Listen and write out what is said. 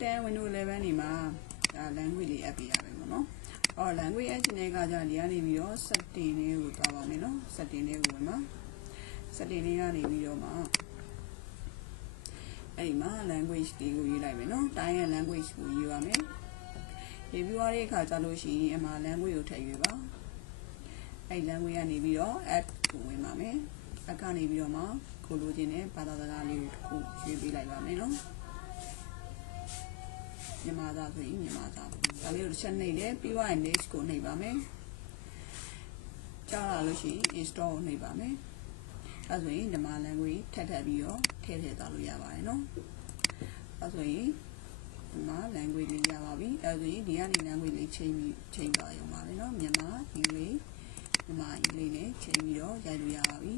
10 Windows 11နေမှာဒါ language လေး add ပေးရမယ်ပေါ့နော်အော် language add ခြင်းတဲ့အခါကျဒီကနေပြီးတော့ setting လေးကိုသွားပါမယ်နော် setting လေးကိုဝင်ပါ setting လေးကနေပြီးတော့မှအဲ့ဒီမှာ language လေးကိုရေးလိုက်မယ်နော်တိုင်းရဲ့ language ကိုရေးပါမယ်ရေးပြီးသွားတဲ့အခါကျလို့ရှိရင်အမှာ language ကိုထည့်ရွေးပါအဲ့ language ကနေပြီးတော့ add ကိုဝင်ပါမယ်အကနေပြီးတော့မှကိုလိုချင်တဲ့ဘာသာစကားလေးကိုရွေးပေးလိုက်ပါမယ်နော်မြန်မာစာဆိုရင်မြန်မာစာဒါလေးကိုတစ်ချက်နှိပ်တယ်ပြီးသွားရင် next ကိုနှိပ်ပါမယ်ကြားလာလို့ရှိရင် install ကိုနှိပ်ပါမယ်အဲဆိုရင်မြန်မာ language ထပ်ပြီးတော့ထည့်သွားလို့ရပါတယ်နော်အဲဆိုရင်ဒီမှာ language လေးရပါပြီအဲဆိုရင်ဒီကနေ language လေးချိန်သွားရုံပါပဲနော်မြန်မာ English မြန်မာ English နဲ့ချိန်ပြီးတော့ရိုက်လို့ရပါပြီ